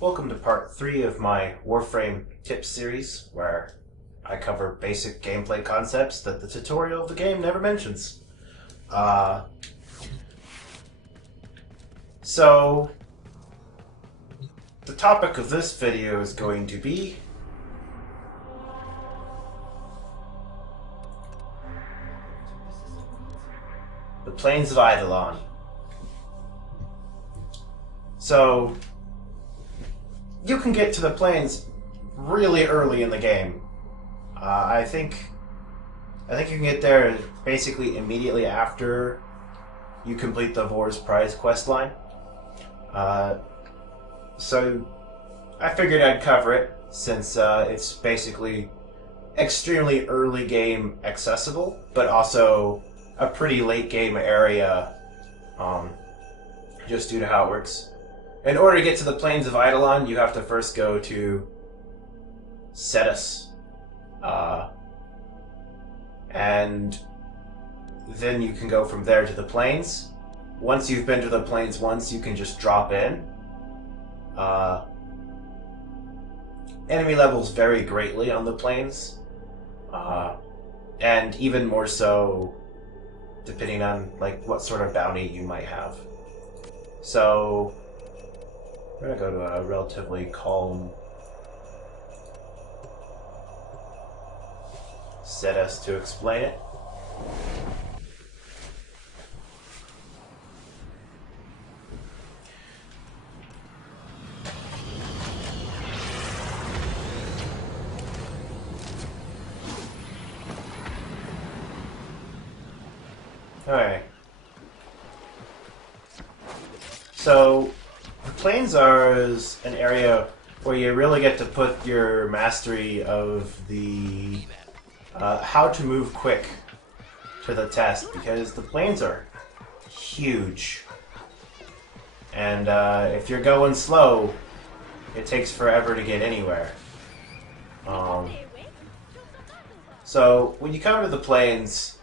Welcome to part 3 of my Warframe tips series, where I cover basic gameplay concepts that the tutorial of the game never mentions. So, the topic of this video is going to be the Plains of Eidolon. So, you can get to the plains really early in the game. I think you can get there basically immediately after you complete the Vor's Prize questline. So I figured I'd cover it since it's basically extremely early game accessible, but also a pretty late game area, just due to how it works. In order to get to the Plains of Eidolon, you have to first go to Cetus, and then you can go from there to the plains. Once you've been to the plains once, you can just drop in. Enemy levels vary greatly on the plains, and even more so depending on like what sort of bounty you might have. So we're going to go to a relatively calm Cetus to explain it. Alright. So, the plains are an area where you really get to put your mastery of the how to move quick to the test, because the plains are huge. And if you're going slow, it takes forever to get anywhere. So, when you come to the plains,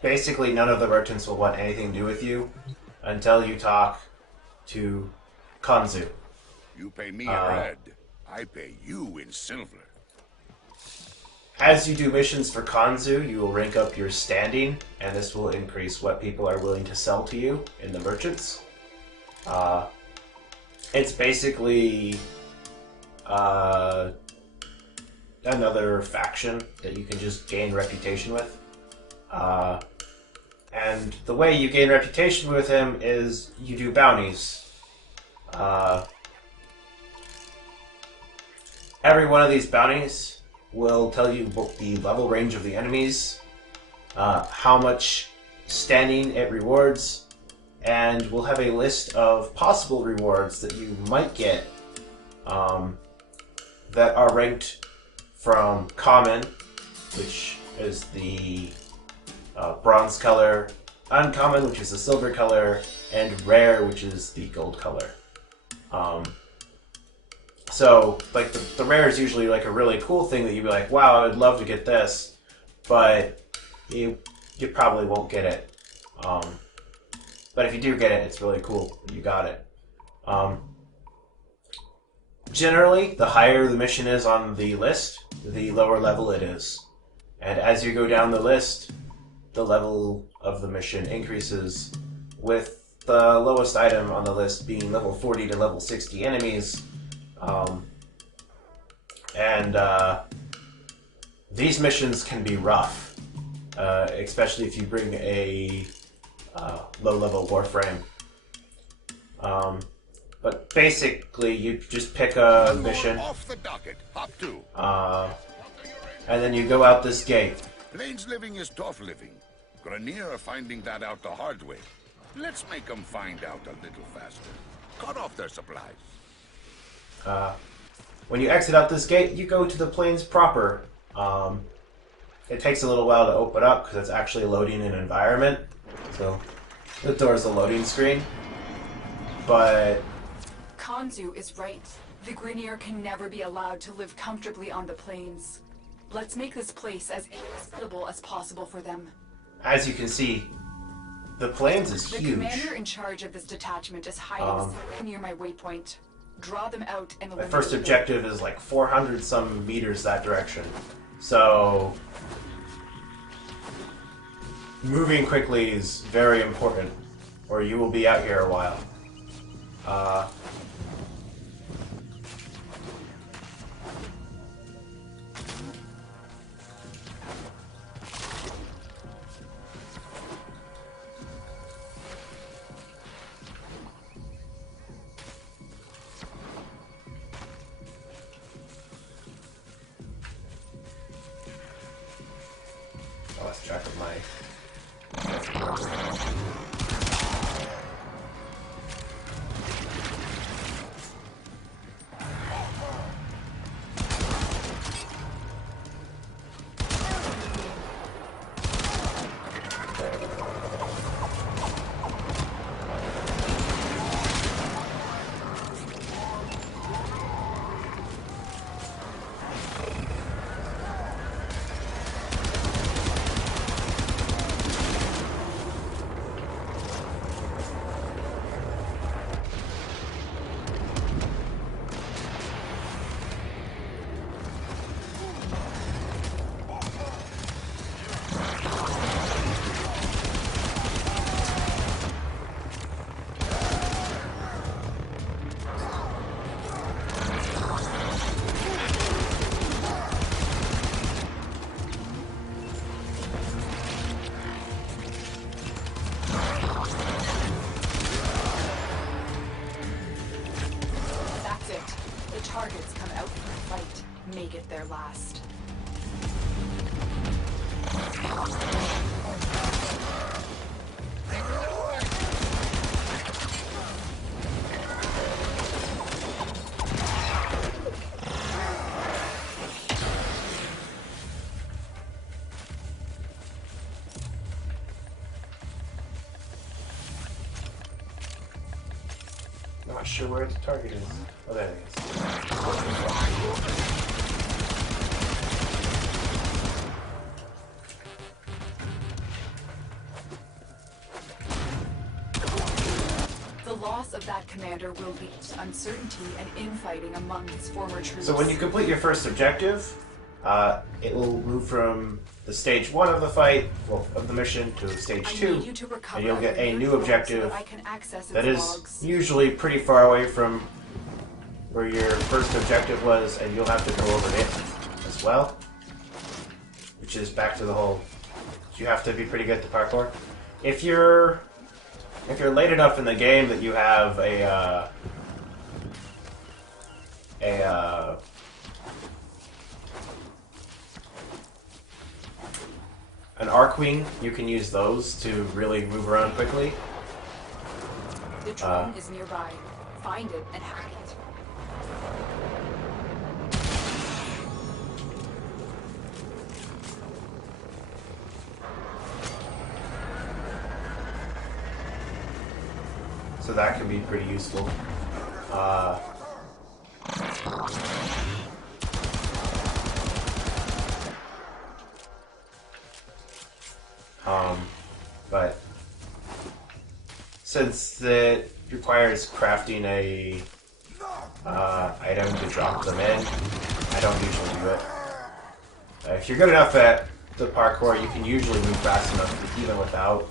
basically none of the merchants will want anything to do with you until you talk to Kanzu. You pay me in red, I pay you in silver. As you do missions for Kanzu, you will rank up your standing, and this will increase what people are willing to sell to you in the merchants. It's basically another faction that you can just gain reputation with. And the way you gain reputation with him is you do bounties. Every one of these bounties will tell you the level range of the enemies, how much standing it rewards, and we'll have a list of possible rewards that you might get that are ranked from common, which is the bronze color, uncommon, which is the silver color, and rare, which is the gold color. So, like, the rare is usually like a really cool thing that you'd be like, wow, I would love to get this, but you probably won't get it. But if you do get it, it's really cool. You got it. Generally, the higher the mission is on the list, the lower level it is. And as you go down the list, the level of the mission increases, with the lowest item on the list being level 40 to level 60 enemies. These missions can be rough, especially if you bring a low-level Warframe. But basically, you just pick a mission, Off the docket, hop to. and then you go out this gate. Plains living is tough living. Grenier are finding that out the hard way. Let's make them find out a little faster. Cut off their supplies. When you exit out this gate, you go to the plains proper. It takes a little while to open up because it's actually loading an environment. So the door's a loading screen. But Kanzu is right. The Grenier can never be allowed to live comfortably on the plains. Let's make this place as inhospitable as possible for them. as you can see, the plains is The huge. commander in charge of this detachment is hiding near my waypoint. Draw them out and My eliminate first them. objective is like 400 some meters that direction. So moving quickly is very important, or you will be out here a while. I lost track of my... That's it. The targets come out for a fight. Make it their last. Not sure where the target is. Oh, there it is. The loss of that commander will lead to uncertainty and infighting among his former troops. So when you complete your first objective, it will move from the stage 1 of the fight, well, of the mission, to stage I 2, need you to recover and you'll get a your new drone objective so that I can access its that is logs. usually pretty far away from where your first objective was, and you'll have to go over it as well, which is back to the whole, you have to be pretty good at the parkour. If you're late enough in the game that you have an arc wing, you can use those to really move around quickly. The drone is nearby. Find it and hack it. So that can be pretty useful. But since it requires crafting a item to drop them in, I don't usually do it. If you're good enough at the parkour, you can usually move fast enough even without.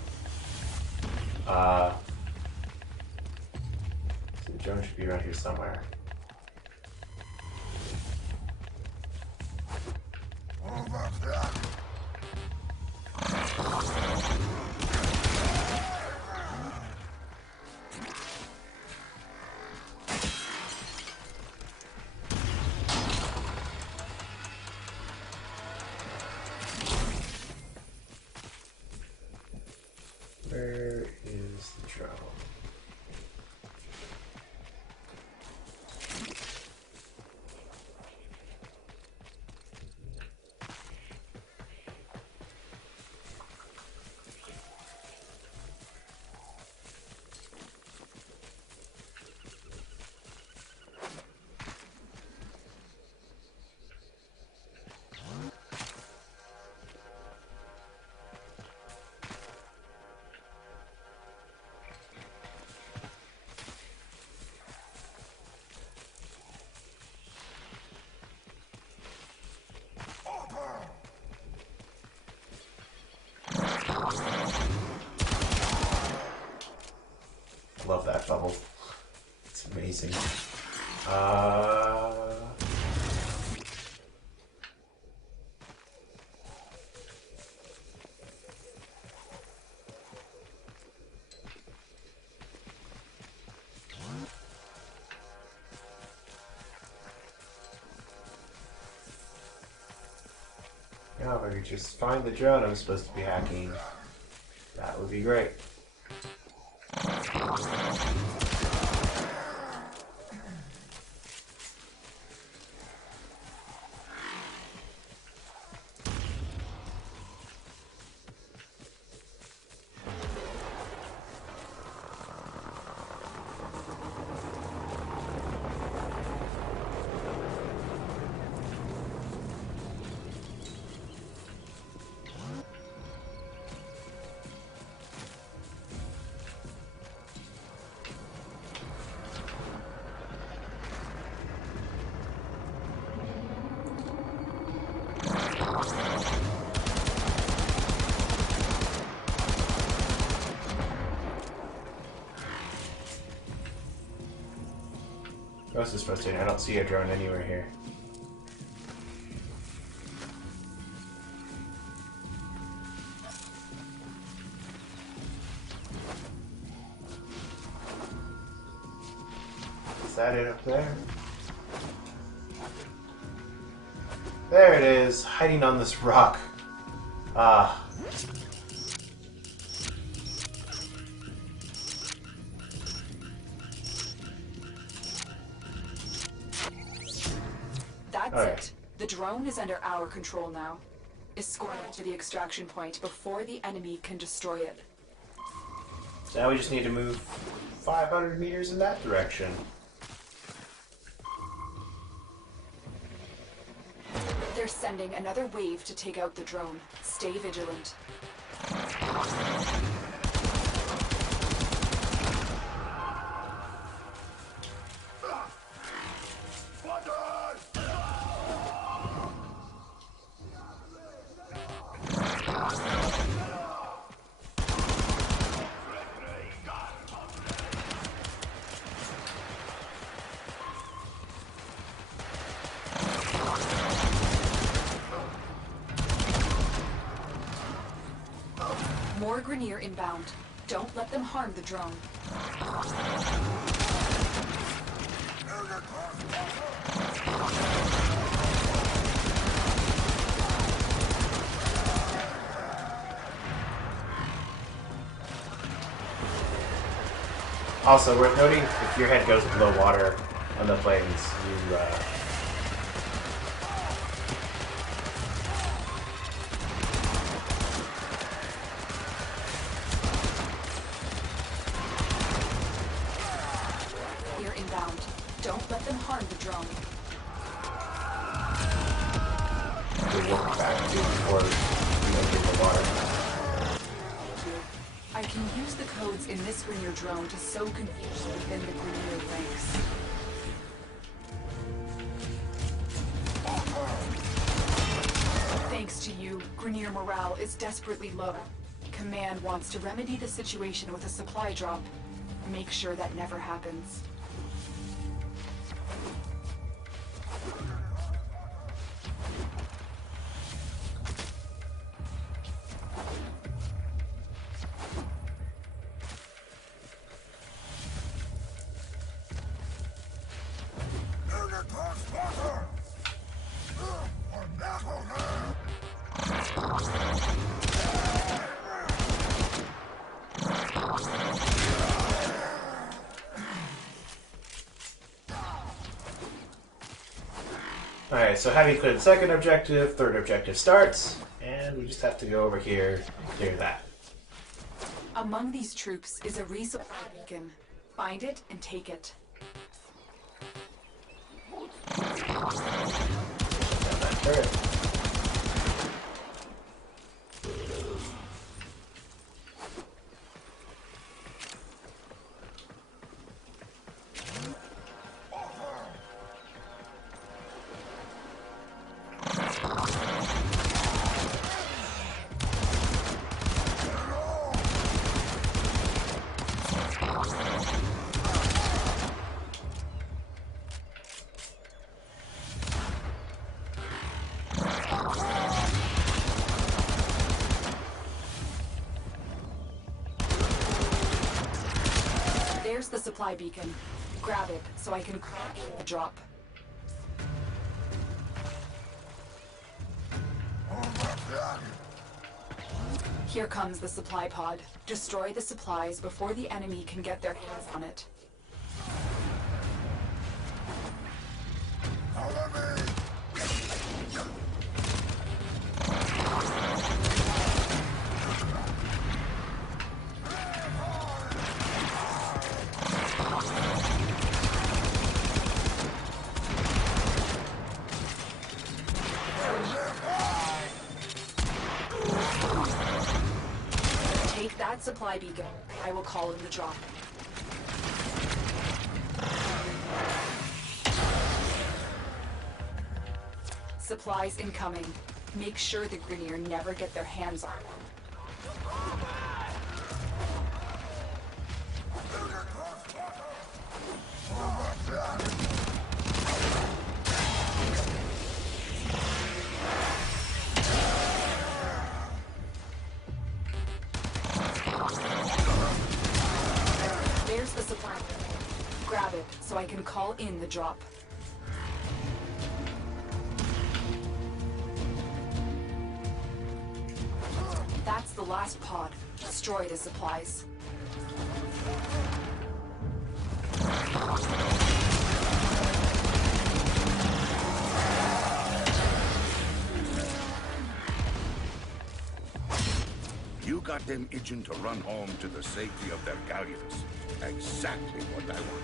So the drone should be around here somewhere. Where is the drone? Love that bubble. It's amazing. Yeah, if I could just find the drone I'm supposed to be hacking, that would be great. Oh, this is frustrating. I don't see a drone anywhere here. Is that it up there? There it is, hiding on this rock. Ah. That's All right. it. The drone is under our control now. Escort it to the extraction point before the enemy can destroy it. So now we just need to move 500 meters in that direction. They're sending another wave to take out the drone. Stay vigilant. More Grenier inbound. Don't let them harm the drone. Also, worth noting, if your head goes below water on the plains, you We're inbound. Don't let them harm the drone. will walk back to before you enter the water. I can use the codes in this Grenier drone to sow confusion within the Grenier ranks. Thanks to you, Grenier morale is desperately low. Command wants to remedy the situation with a supply drop. Make sure that never happens. Alright, so having cleared the second objective, third objective starts, and we just have to go over here and clear that. Among these troops is a resource beacon. Find it and take it. That turret. the supply beacon. Grab it so I can drop. Here comes the supply pod. Destroy the supplies before the enemy can get their hands on it. Take that supply beacon. I will call in the drop. Supplies incoming. Make sure the Grineer never get their hands on it. There's the supply. Grab it so I can call in the drop. That's the last pod. Destroy the supplies. You got them itching to run home to the safety of their galleons. Exactly what I want.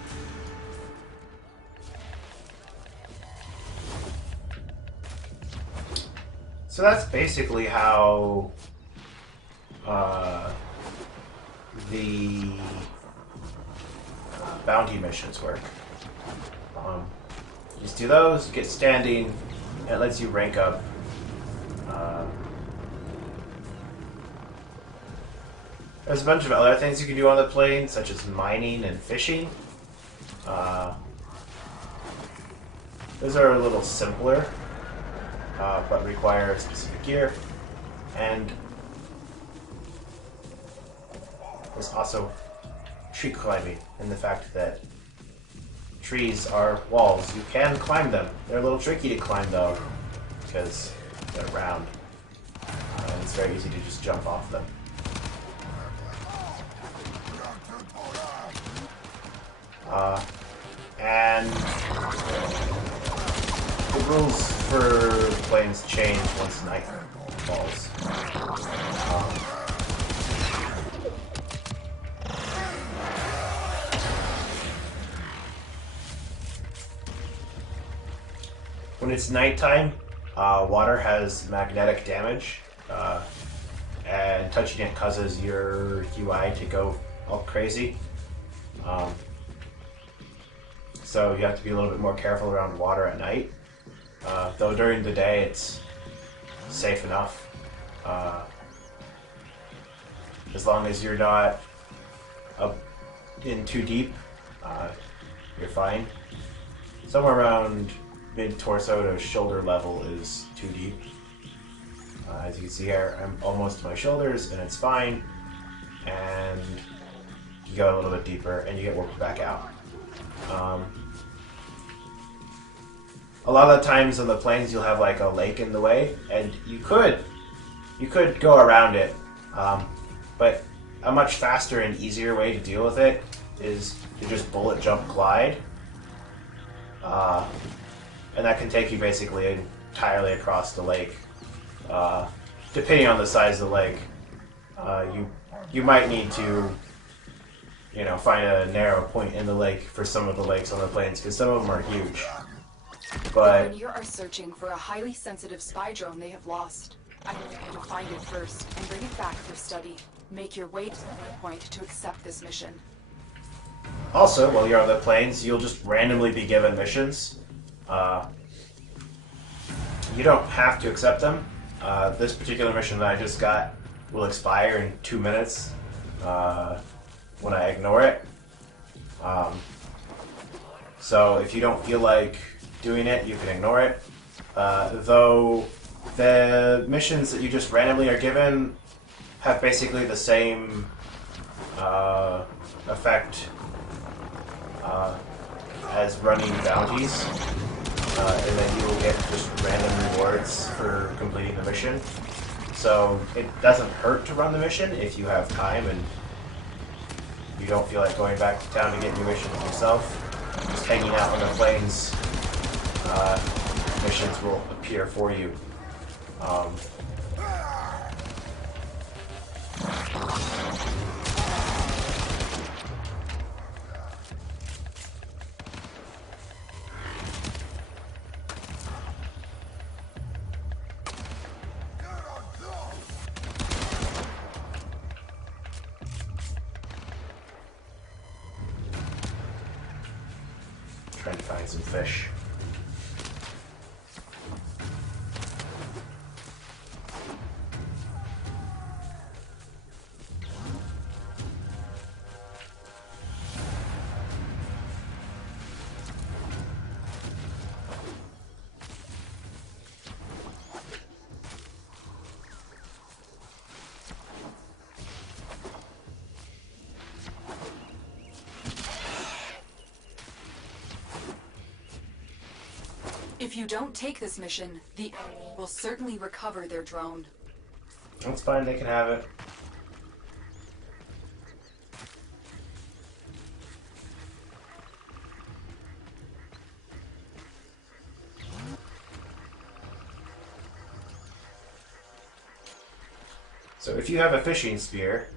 So that's basically how the bounty missions work. You just do those, get standing, and it lets you rank up. There's a bunch of other things you can do on the plane, such as mining and fishing. Those are a little simpler, but require specific gear. And there's also tree climbing, and the fact that trees are walls. You can climb them. They're a little tricky to climb, though, because they're round. And it's very easy to just jump off them. And the rules for planes change once night falls. When it's nighttime, water has magnetic damage, and touching it causes your UI to go all crazy. So you have to be a little bit more careful around water at night. Though during the day it's safe enough. As long as you're not up in too deep, you're fine. Somewhere around mid-torso to shoulder level is too deep. As you can see here, I'm almost to my shoulders and it's fine. And you go a little bit deeper and you get warped back out. A lot of the times on the plains you'll have like a lake in the way, and you could go around it, but a much faster and easier way to deal with it is to just bullet jump glide, and that can take you basically entirely across the lake. Depending on the size of the lake, you might need to find a narrow point in the lake for some of the lakes on the plains, because some of them are huge. But When you are searching for a highly sensitive spy drone they have lost, I need you to find it first and bring it back for study. Make your way to the point to accept this mission. also, while you're on the plains, you'll just randomly be given missions. You don't have to accept them. This particular mission that I just got will expire in 2 minutes when I ignore it. So if you don't feel like doing it, you can ignore it. Though the missions that you just randomly are given have basically the same effect running bounties, and then you will get just random rewards for completing the mission. So it doesn't hurt to run the mission if you have time and you don't feel like going back to town to get your missions yourself. Just hanging out on the plains, missions will appear for you. Trying to find some fish. If you don't take this mission, the enemy will certainly recover their drone. That's fine, they can have it. So if you have a fishing spear,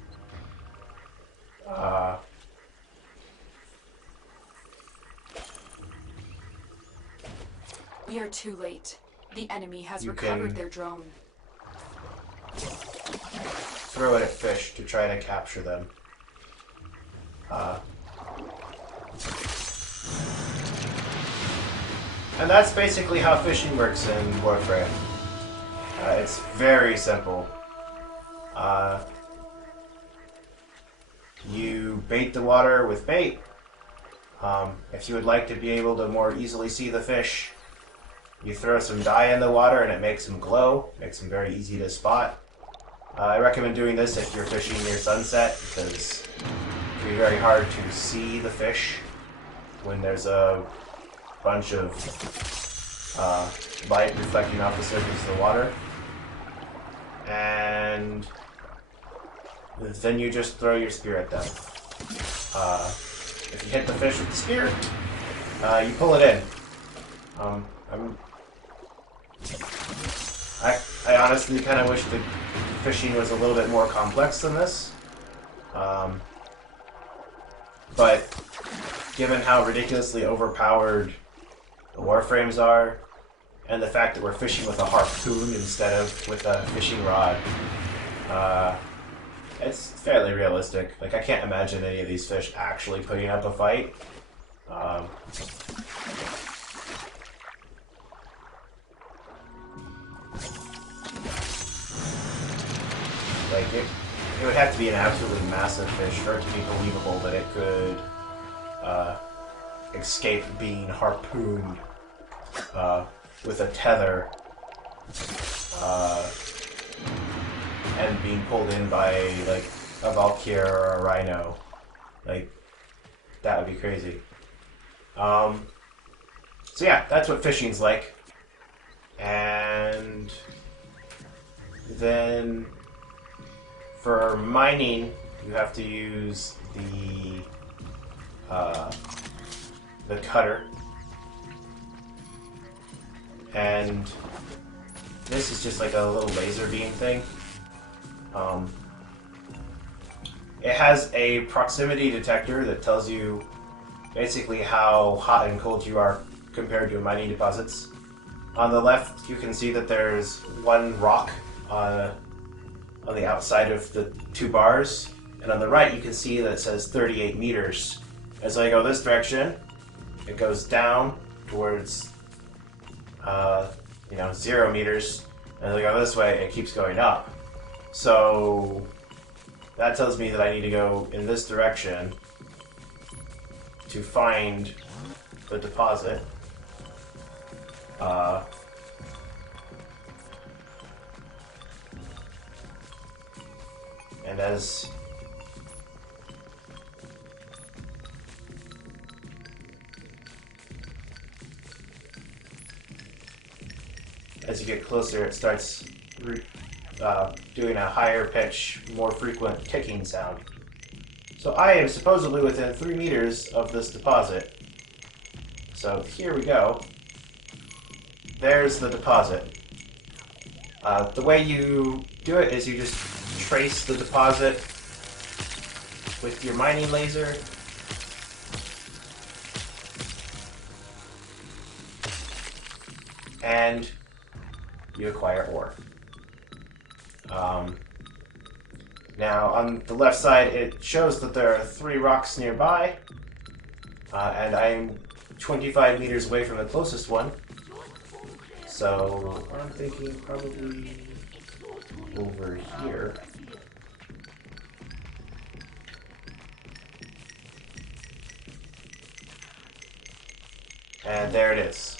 We are too late. The enemy has You recovered can- their drone. throw it at fish to try to capture them. And that's basically how fishing works in Warframe. It's very simple. You bait the water with bait. If you would like to be able to more easily see the fish, you throw some dye in the water and it makes them glow, makes them very easy to spot. I recommend doing this if you're fishing near sunset, because it can be very hard to see the fish when there's a bunch of light reflecting off the surface of the water. And then you just throw your spear at them. If you hit the fish with the spear, you pull it in. I honestly kind of wish the fishing was a little bit more complex than this. But given how ridiculously overpowered the Warframes are, and the fact that we're fishing with a harpoon instead of with a fishing rod, it's fairly realistic. Like, I can't imagine any of these fish actually putting up a fight. Like, it would have to be an absolutely massive fish for it to be believable that it could escape being harpooned with a tether and being pulled in by, like, a Valkyr or a Rhino. Like, that would be crazy. So yeah, that's what fishing's like. And then for mining, you have to use the cutter. And this is just like a little laser beam thing. It has a proximity detector that tells you basically how hot and cold you are compared to mining deposits. On the left, you can see that there's one rock on the outside of the two bars, and on the right you can see that it says 38 meters. As I go this direction, it goes down towards 0 meters, and as I go this way, it keeps going up. So that tells me that I need to go in this direction to find the deposit. And as as you get closer, it starts doing a higher pitch, more frequent ticking sound. So I am supposedly within 3 meters of this deposit. So here we go. There's the deposit. The way you do it is you just trace the deposit with your mining laser. And you acquire ore. Now, on the left side, it shows that there are 3 rocks nearby, and I'm 25 meters away from the closest one. So, I'm thinking probably over here. And there it is.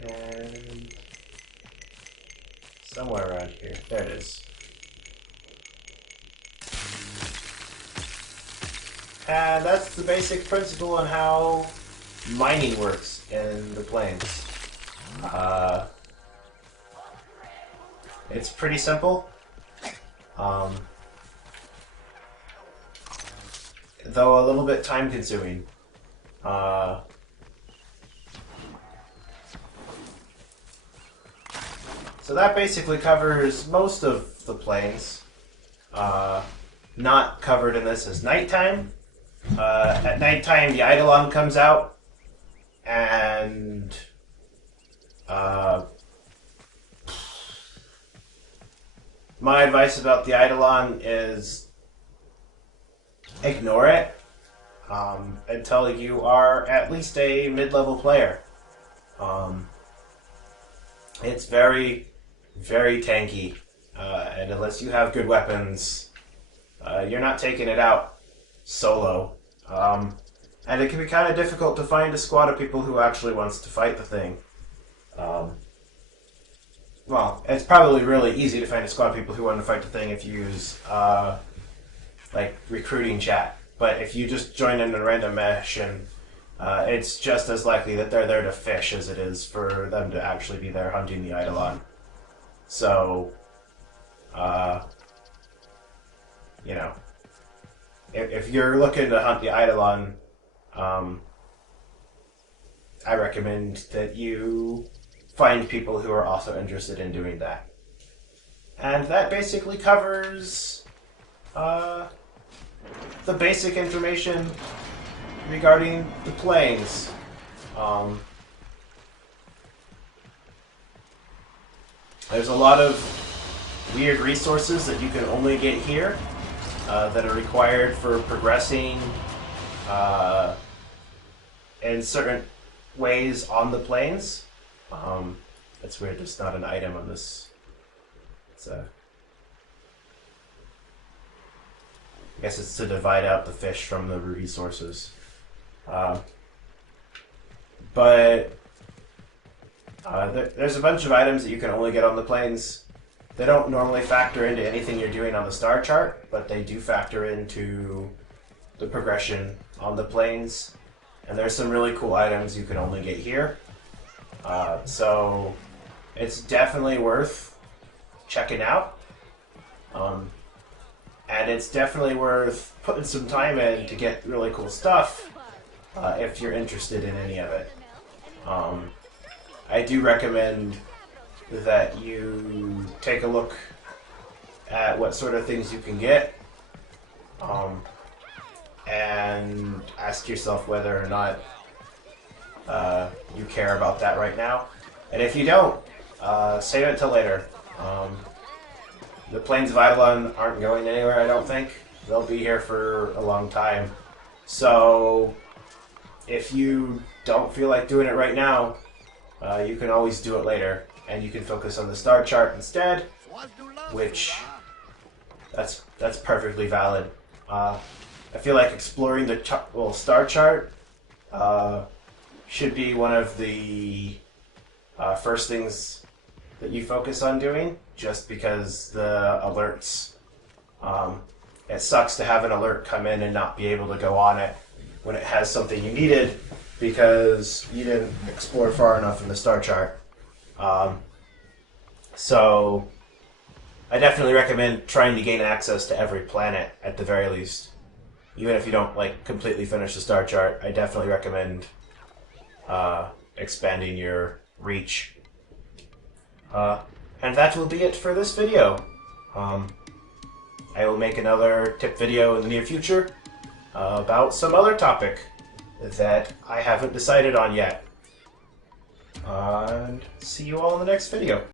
And somewhere around here. There it is. And that's the basic principle on how mining works in the Plains. It's pretty simple. Though a little bit time consuming. So that basically covers most of the Plains. Not covered in this is nighttime. At nighttime, the Eidolon comes out, and my advice about the Eidolon is ignore it until you are at least a mid-level player. It's very, very tanky, and unless you have good weapons, you're not taking it out solo. And it can be kind of difficult to find a squad of people who actually wants to fight the thing. Well, it's probably really easy to find a squad of people who want to fight the thing if you use like recruiting chat. But if you just join in a random mission, it's just as likely that they're there to fish as it is for them to actually be there hunting the Eidolon. So, you know, if you're looking to hunt the Eidolon, I recommend that you find people who are also interested in doing that. And that basically covers the basic information regarding the Plains. There's a lot of weird resources that you can only get here that are required for progressing in certain ways on the Plains. It's weird, there's not an item on this. I guess it's to divide out the fish from the resources. But there's a bunch of items that you can only get on the Plains. They don't normally factor into anything you're doing on the star chart, but they do factor into the progression on the Plains. And there's some really cool items you can only get here. So it's definitely worth checking out. And it's definitely worth putting some time in to get really cool stuff if you're interested in any of it. I do recommend that you take a look at what sort of things you can get and ask yourself whether or not you care about that right now. And if you don't, save it till later. The Plains of Eidolon aren't going anywhere, I don't think. They'll be here for a long time. So, if you don't feel like doing it right now, you can always do it later. And you can focus on the star chart instead, which, that's perfectly valid. I feel like exploring the star chart should be one of the first things that you focus on doing, just because the alerts, it sucks to have an alert come in and not be able to go on it when it has something you needed because you didn't explore far enough in the star chart. So I definitely recommend trying to gain access to every planet at the very least. Even if you don't like completely finish the star chart, I definitely recommend expanding your reach. And that will be it for this video. I will make another tip video in the near future about some other topic that I haven't decided on yet. And see you all in the next video.